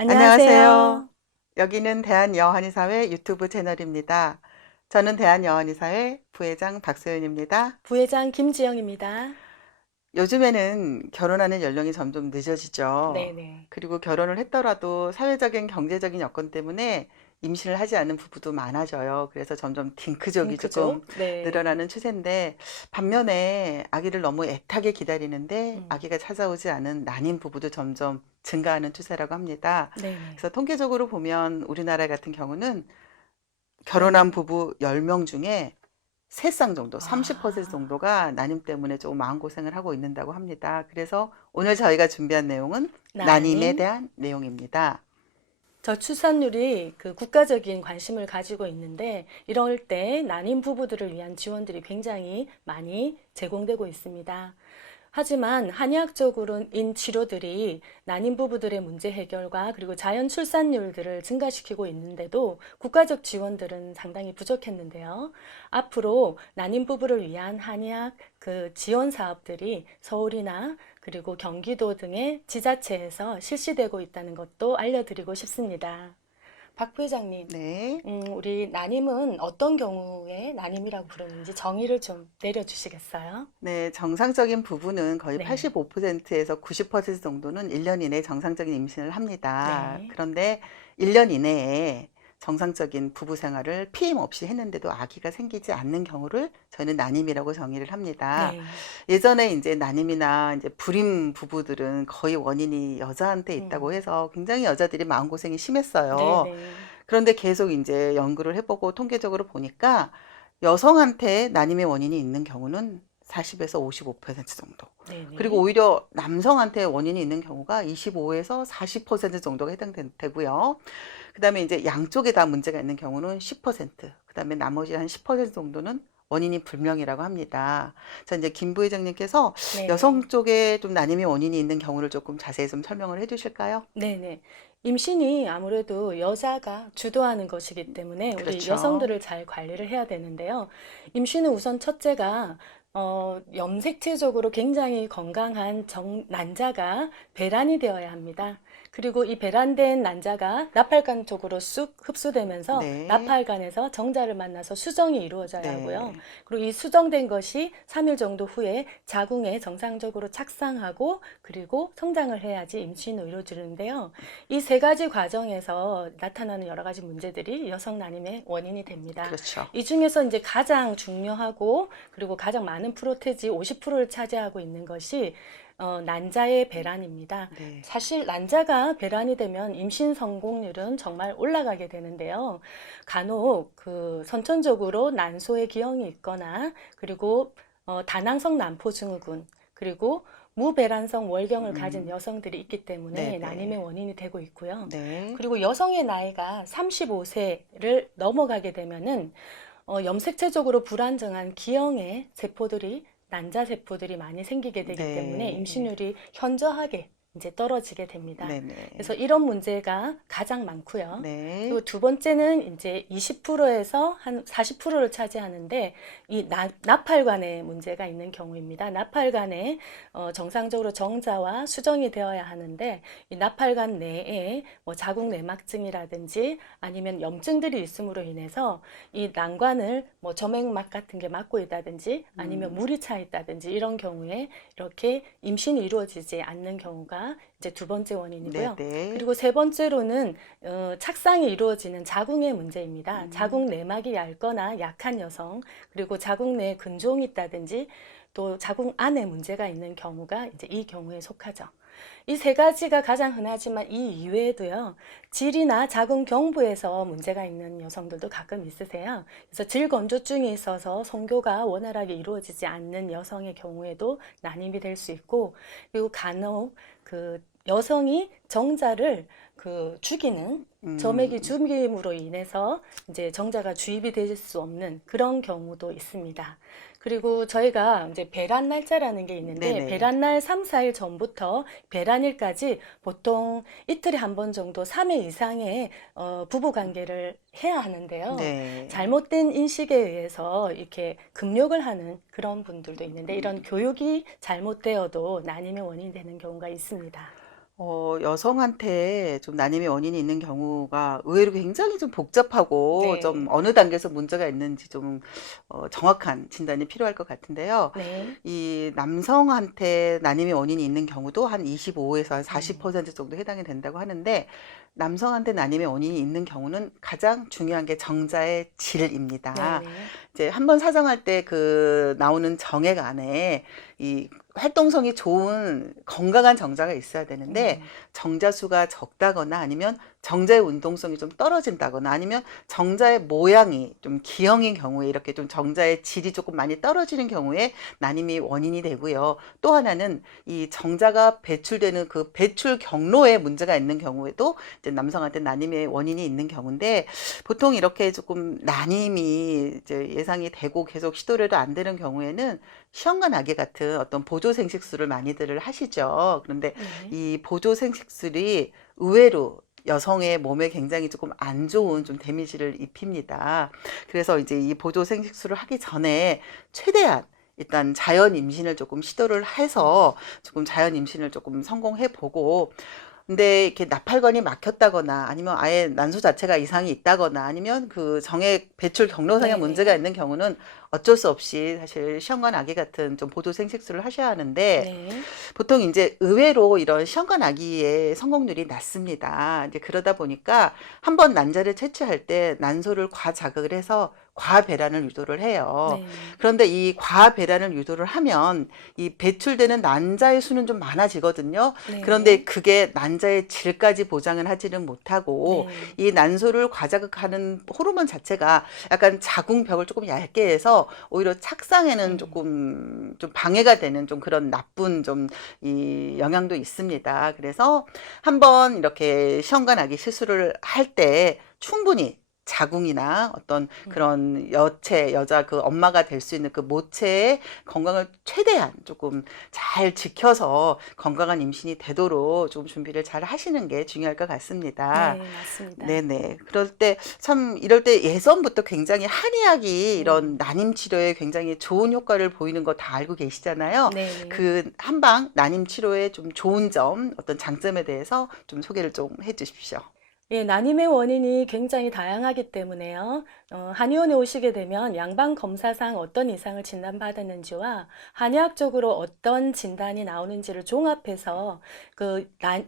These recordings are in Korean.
안녕하세요. 안녕하세요. 여기는 대한여한의사회 유튜브 채널입니다. 저는 대한여한의사회 부회장 박소연입니다. 부회장 김지영입니다. 요즘에는 결혼하는 연령이 점점 늦어지죠. 네네. 그리고 결혼을 했더라도 사회적인 경제적인 여건 때문에 임신을 하지 않는 부부도 많아져요. 그래서 점점 딩크족이 조금 딩크족. 네. 늘어나는 추세인데, 반면에 아기를 너무 애타게 기다리는데 음. 아기가 찾아오지 않은 난임 부부도 점점 증가하는 추세라고 합니다. 네네. 그래서 통계적으로 보면 우리나라 같은 경우는 결혼한 네. 부부 10명 중에 3쌍 정도, 30% 아. 정도가 난임 때문에 좀 마음고생을 하고 있는다고 합니다. 그래서 오늘 저희가 준비한 내용은 난임에 난임. 대한 내용입니다. 저출산율이 그 국가적인 관심을 가지고 있는데 이럴 때 난임 부부들을 위한 지원들이 굉장히 많이 제공되고 있습니다. 하지만 한의학적으로인 치료들이 난임 부부들의 문제 해결과 그리고 자연 출산율들을 증가시키고 있는데도 국가적 지원들은 상당히 부족했는데요. 앞으로 난임 부부를 위한 한의학 그 지원 사업들이 서울이나 그리고 경기도 등의 지자체에서 실시되고 있다는 것도 알려드리고 싶습니다. 박 부회장님, 네. 우리 난임은 어떤 경우에 난임이라고 부르는지 정의를 좀 내려주시겠어요? 네, 정상적인 부부는 거의 네, 85%에서 90% 정도는 1년 이내에 정상적인 임신을 합니다. 네, 그런데 1년 이내에 정상적인 부부 생활을 피임 없이 했는데도 아기가 생기지 않는 경우를 저희는 난임이라고 정의를 합니다. 네, 예전에 이제 난임이나 이제 불임 부부들은 거의 원인이 여자한테 있다고 음, 해서 굉장히 여자들이 마음고생이 네, 심했어요. 네, 그런데 계속 이제 연구를 해보고 통계적으로 보니까 여성한테 난임의 원인이 있는 경우는 40에서 55% 정도. 네, 그리고 네, 오히려 남성한테 원인이 있는 경우가 25에서 40% 정도가 해당되고요. 그다음에 이제 양쪽에 다 문제가 있는 경우는 10%, 그다음에 나머지 한 10% 정도는 원인이 불명이라고 합니다. 자, 이제 김 부회장님께서 여성 네, 쪽에 좀 난임의 원인이 있는 경우를 조금 자세히 좀 설명을 해 주실까요? 네, 네. 임신이 아무래도 여자가 주도하는 것이기 때문에 우리 그렇죠. 여성들을 잘 관리를 해야 되는데요. 임신은 우선 첫째가 염색체적으로 굉장히 건강한 난자가 배란이 되어야 합니다. 그리고 이 배란된 난자가 나팔관 쪽으로 쑥 흡수되면서 네. 나팔관에서 정자를 만나서 수정이 이루어져야 하고요. 네. 그리고 이 수정된 것이 3일 정도 후에 자궁에 정상적으로 착상하고 그리고 성장을 해야지 임신을 이루어지는데요. 이 세 가지 과정에서 나타나는 여러 가지 문제들이 여성 난임의 원인이 됩니다. 그렇죠. 이 중에서 이제 가장 중요하고 그리고 가장 많은 프로테지 50%를 차지하고 있는 것이 난자의 배란입니다. 네. 사실 난자가 배란이 되면 임신 성공률은 정말 올라가게 되는데요. 간혹 그 선천적으로 난소의 기형이 있거나 그리고 다낭성 난포 증후군 그리고 무배란성 월경을 가진 음. 여성들이 있기 때문에 네네. 난임의 원인이 되고 있고요. 네. 그리고 여성의 나이가 35세를 넘어가게 되면은 염색체적으로 불안정한 기형의 세포들이 난자 세포들이 많이 생기게 되기 때문에 네. 임신율이 현저하게 이제 떨어지게 됩니다. 그래서 네네. 이런 문제가 가장 많고요. 네. 그리고 두 번째는 이제 20%에서 한 40%를 차지하는데 이 나팔관에 문제가 있는 경우입니다. 나팔관에 정상적으로 정자와 수정이 되어야 하는데 이 나팔관 내에 뭐 자궁 내막증이라든지 아니면 염증들이 있음으로 인해서 이 난관을 뭐 점액막 같은 게 막고 있다든지 아니면 음. 물이 차 있다든지 이런 경우에 이렇게 임신이 이루어지지 않는 경우가 이제 두 번째 원인이고요. 네네. 그리고 세 번째로는 착상이 이루어지는 자궁의 문제입니다. 자궁 음. 내막이 얇거나 약한 여성, 그리고 자궁 내에 근종이 있다든지 또 자궁 안에 문제가 있는 경우가 이제 이 경우에 속하죠. 이 세 가지가 가장 흔하지만 이 이외에도요, 질이나 자궁 경부에서 문제가 있는 여성들도 가끔 있으세요. 그래서 질 건조증이 있어서 성교가 원활하게 이루어지지 않는 여성의 경우에도 난임이 될 수 있고, 그리고 간혹 그 여성이 정자를 그 죽이는 점액이 음. 죽임으로 인해서 이제 정자가 주입이 될 수 없는 그런 경우도 있습니다. 그리고 저희가 이제 배란 날짜라는 게 있는데 네네. 배란 날 3, 4일 전부터 배란일까지 보통 이틀에 한 번 정도 3회 이상의 부부 관계를 해야 하는데요. 네. 잘못된 인식에 의해서 이렇게 금욕을 하는 그런 분들도 있는데 이런 교육이 잘못되어도 난임의 원인이 되는 경우가 있습니다. 여성한테 좀 난임의 원인이 있는 경우가 의외로 굉장히 좀 복잡하고 좀 네. 어느 단계에서 문제가 있는지 좀 정확한 진단이 필요할 것 같은데요. 네. 이 남성한테 난임의 원인이 있는 경우도 한 25에서 한 음. 40% 정도 해당이 된다고 하는데, 남성한테 난임의 원인이 있는 경우는 가장 중요한 게 정자의 질입니다. 네네. 이제 한번 사정할 때 그 나오는 정액 안에 이 활동성이 좋은 건강한 정자가 있어야 되는데, 음. 정자 수가 적다거나 아니면 정자의 운동성이 좀 떨어진다거나 아니면 정자의 모양이 좀 기형인 경우에, 이렇게 좀 정자의 질이 조금 많이 떨어지는 경우에 난임이 원인이 되고요. 또 하나는 이 정자가 배출되는 그 배출 경로에 문제가 있는 경우에도 이제 남성한테 난임의 원인이 있는 경우인데, 보통 이렇게 조금 난임이 이제 예상이 되고 계속 시도를 해도 안 되는 경우에는 시험관 아기 같은 어떤 보조 생식술을 많이들 하시죠. 그런데 네. 이 보조 생식술이 의외로 여성의 몸에 굉장히 조금 안 좋은 좀 데미지를 입힙니다. 그래서 이제 이 보조 생식술을 하기 전에 최대한 일단 자연 임신을 조금 시도를 해서 조금 자연 임신을 조금 성공해 보고, 근데 이렇게 나팔관이 막혔다거나 아니면 아예 난소 자체가 이상이 있다거나 아니면 그 정액 배출 경로상의 문제가 네네. 있는 경우는 어쩔 수 없이 사실 시험관 아기 같은 좀 보조 생식술을 하셔야 하는데, 네. 보통 이제 의외로 이런 시험관 아기의 성공률이 낮습니다. 이제 그러다 보니까 한번 난자를 채취할 때 난소를 과자극을 해서 과배란을 유도를 해요. 네. 그런데 이 과배란을 유도를 하면 이 배출되는 난자의 수는 좀 많아지거든요. 그런데 네네. 그게 난자의 질까지 보장을 하지는 못하고, 네. 이 난소를 과자극하는 호르몬 자체가 약간 자궁벽을 조금 얇게 해서 오히려 착상에는 음. 조금 좀 방해가 되는 좀 그런 나쁜 좀 이 영향도 있습니다. 그래서 한번 이렇게 시험관 아기 시술을 할 때 충분히 자궁이나 어떤 음. 그런 여체, 여자 그 엄마가 될 수 있는 그 모체의 건강을 최대한 조금 잘 지켜서 건강한 임신이 되도록 좀 준비를 잘 하시는 게 중요할 것 같습니다. 네, 맞습니다. 네네. 그럴 때 참, 이럴 때 예전부터 굉장히 한의학이 이런 음. 난임 치료에 굉장히 좋은 효과를 보이는 거 다 알고 계시잖아요. 네. 그 한방 난임 치료의 좀 좋은 점, 어떤 장점에 대해서 좀 소개를 좀 해주십시오. 예, 난임의 원인이 굉장히 다양하기 때문에요. 한의원에 오시게 되면 양방 검사상 어떤 이상을 진단받았는지와 한의학적으로 어떤 진단이 나오는지를 종합해서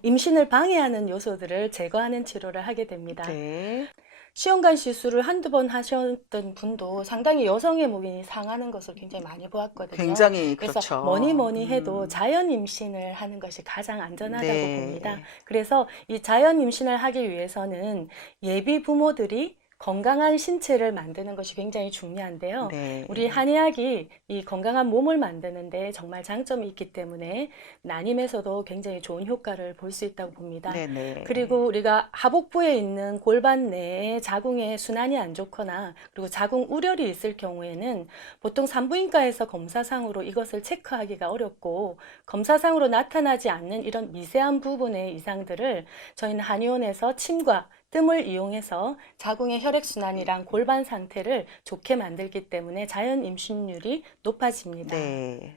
임신을 방해하는 요소들을 제거하는 치료를 하게 됩니다. 네. 시험관 시술을 한두 번 하셨던 분도 상당히 여성의 목이 상하는 것을 굉장히 많이 보았거든요. 굉장히 그래서 뭐니 그렇죠. 뭐니 해도 자연 임신을 하는 것이 가장 안전하다고 봅니다. 네. 그래서 이 자연 임신을 하기 위해서는 예비 부모들이 건강한 신체를 만드는 것이 굉장히 중요한데요. 우리 네. 한의학이 이 건강한 몸을 만드는데 정말 장점이 있기 때문에 난임에서도 굉장히 좋은 효과를 볼 수 있다고 봅니다. 네네. 그리고 우리가 하복부에 있는 골반 내에 자궁의 순환이 안 좋거나 그리고 자궁 우열이 있을 경우에는 보통 산부인과에서 검사상으로 이것을 체크하기가 어렵고, 검사상으로 나타나지 않는 이런 미세한 부분의 이상들을 저희는 한의원에서 침과 뜸을 이용해서 자궁의 혈액순환이랑 골반 상태를 좋게 만들기 때문에 자연 임신율이 높아집니다. 네.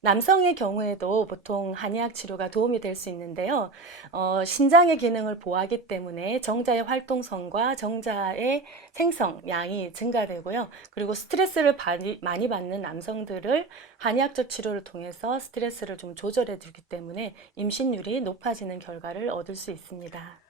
남성의 경우에도 보통 한의학 치료가 도움이 될 수 있는데요. 신장의 기능을 보호하기 때문에 정자의 활동성과 정자의 생성 양이 증가되고요. 그리고 스트레스를 많이 받는 남성들을 한의학적 치료를 통해서 스트레스를 좀 조절해 주기 때문에 임신율이 높아지는 결과를 얻을 수 있습니다.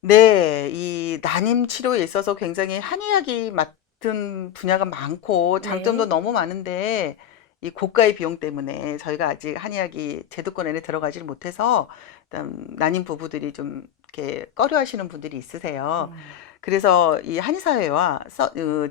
네. 이 난임 치료에 있어서 굉장히 한의학이 맡은 분야가 많고 장점도 네. 너무 많은데, 이 고가의 비용 때문에 저희가 아직 한의학이 제도권 안에 들어가지를 못해서 일단 난임 부부들이 좀 이렇게 꺼려하시는 분들이 있으세요. 음. 그래서 이 한의사회와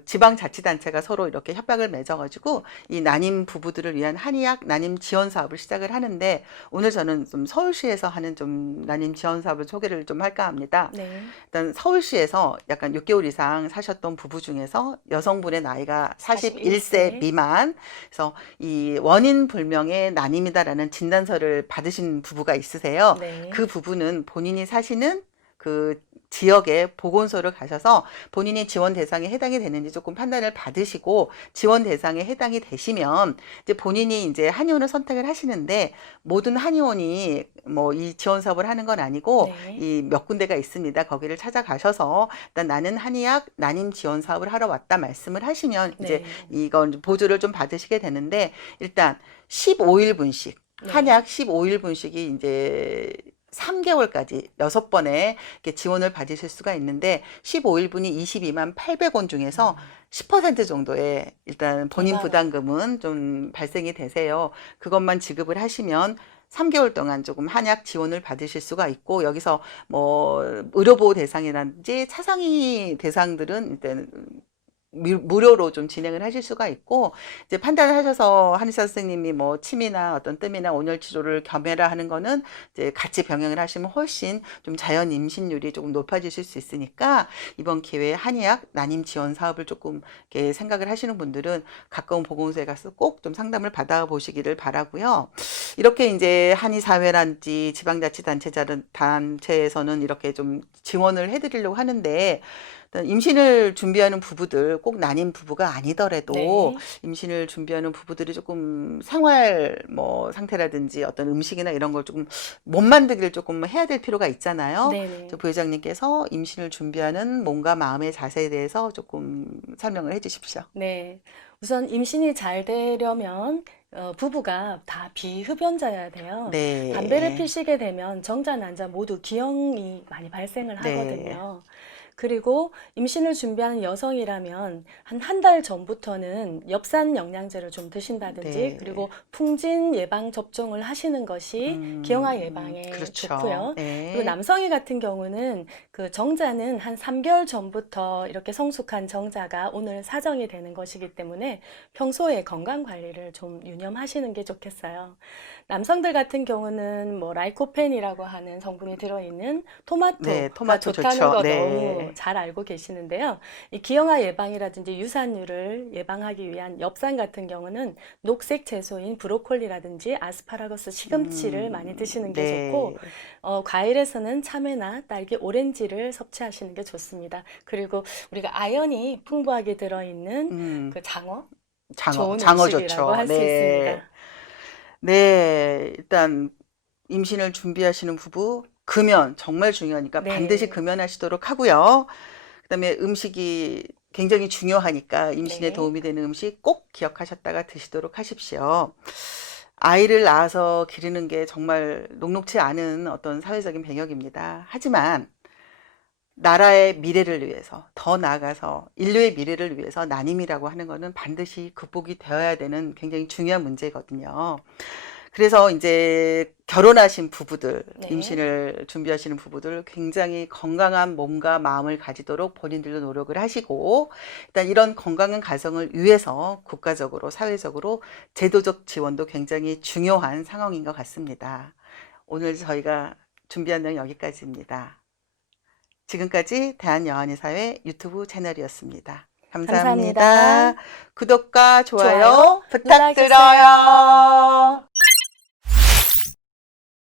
지방자치단체가 서로 이렇게 협약을 맺어 가지고 이 난임 부부들을 위한 한의학 난임 지원 사업을 시작을 하는데, 오늘 저는 좀 서울시에서 하는 좀 난임 지원 사업을 소개를 좀 할까 합니다. 네. 일단 서울시에서 약간 6개월 이상 사셨던 부부 중에서 여성분의 나이가 41세 41세. 미만, 그래서 이 원인 불명의 난임이다라는 진단서를 받으신 부부가 있으세요. 네. 그 부부는 본인이 사시는 그 지역의 보건소를 가셔서 본인이 지원 대상에 해당이 되는지 조금 판단을 받으시고 지원 대상에 해당이 되시면 이제 본인이 이제 한의원을 선택을 하시는데 모든 한의원이 뭐 이 지원 사업을 하는 건 아니고 네. 이 몇 군데가 있습니다. 거기를 찾아가셔서 일단 나는 한의학 난임 지원 사업을 하러 왔다 말씀을 하시면 이제 네. 이건 보조를 좀 받으시게 되는데 일단 15일분씩 네. 한약 15일분씩이 이제 3개월까지 6번에 이렇게 지원을 받으실 수가 있는데 15일분이 22만 800원 중에서 10% 정도의 일단 본인 2만 원. 부담금은 좀 발생이 되세요. 그것만 지급을 하시면 3개월 동안 조금 한약 지원을 받으실 수가 있고 여기서 뭐 의료보호 대상이라든지 차상위 대상들은 일단 무료로 좀 진행을 하실 수가 있고 이제 판단을 하셔서 한의사 선생님이 뭐 침이나 어떤 뜸이나 온열 치료를 겸해라 하는 거는 이제 같이 병행을 하시면 훨씬 좀 자연 임신율이 조금 높아지실 수 있으니까 이번 기회에 한의학 난임 지원 사업을 조금 이렇게 생각을 하시는 분들은 가까운 보건소에 가서 꼭 좀 상담을 받아보시기를 바라고요. 이렇게 이제 한의사회란지 지방자치단체에서는 이렇게 좀 지원을 해드리려고 하는데 일단 임신을 준비하는 부부들 꼭 난임 부부가 아니더라도 네. 임신을 준비하는 부부들이 조금 생활 뭐 상태라든지 어떤 음식이나 이런 걸 조금 못 만들기를 조금 해야 될 필요가 있잖아요. 네네. 저 부회장님께서 임신을 준비하는 몸과 마음의 자세에 대해서 조금 설명을 해 주십시오. 네. 우선 임신이 잘 되려면 부부가 다 비흡연자여야 돼요. 담배를 네. 피시게 되면 정자, 난자 모두 기형이 많이 발생을 네. 하거든요. 그리고 임신을 준비하는 여성이라면 한 달 전부터는 엽산 영양제를 좀 드신다든지 네. 그리고 풍진 예방 접종을 하시는 것이 기형아 예방에 그렇죠. 좋고요. 그리고 네. 남성이 같은 경우는 그 정자는 한 3개월 전부터 이렇게 성숙한 정자가 오늘 사정이 되는 것이기 때문에 평소에 건강 관리를 좀 유념하시는 게 좋겠어요. 남성들 같은 경우는 뭐 라이코펜이라고 하는 성분이 들어있는 토마토가 네, 토마토 좋다는 좋죠. 거 네. 너무 잘 알고 계시는데요. 이 기형아 예방이라든지 유산균을 예방하기 위한 엽산 같은 경우는 녹색 채소인 브로콜리라든지 아스파라거스, 시금치를 많이 드시는 게 네. 좋고 과일에서는 참외나 딸기, 오렌지를 섭취하시는 게 좋습니다. 그리고 우리가 아연이 풍부하게 들어있는 그 장어, 좋은 장어 음식이라고 좋죠. 할 수 네. 있습니다. 네, 일단 임신을 준비하시는 부부 금연 정말 중요하니까 반드시 네. 금연하시도록 하고요. 그다음에 음식이 굉장히 중요하니까 임신에 네. 도움이 되는 음식 꼭 기억하셨다가 드시도록 하십시오. 아이를 낳아서 기르는 게 정말 녹록치 않은 어떤 사회적인 병역입니다. 하지만 나라의 미래를 위해서, 더 나아가서 인류의 미래를 위해서 난임이라고 하는 것은 반드시 극복이 되어야 되는 굉장히 중요한 문제거든요. 그래서 이제 결혼하신 부부들, 네. 임신을 준비하시는 부부들 굉장히 건강한 몸과 마음을 가지도록 본인들도 노력을 하시고 일단 이런 건강한 가정을 위해서 국가적으로, 사회적으로 제도적 지원도 굉장히 중요한 상황인 것 같습니다. 오늘 저희가 준비한 내용 여기까지입니다. 지금까지 대한여한의사회 유튜브 채널이었습니다. 감사합니다. 감사합니다. 구독과 좋아요 좋아요 부탁드려요. 눌러주세요.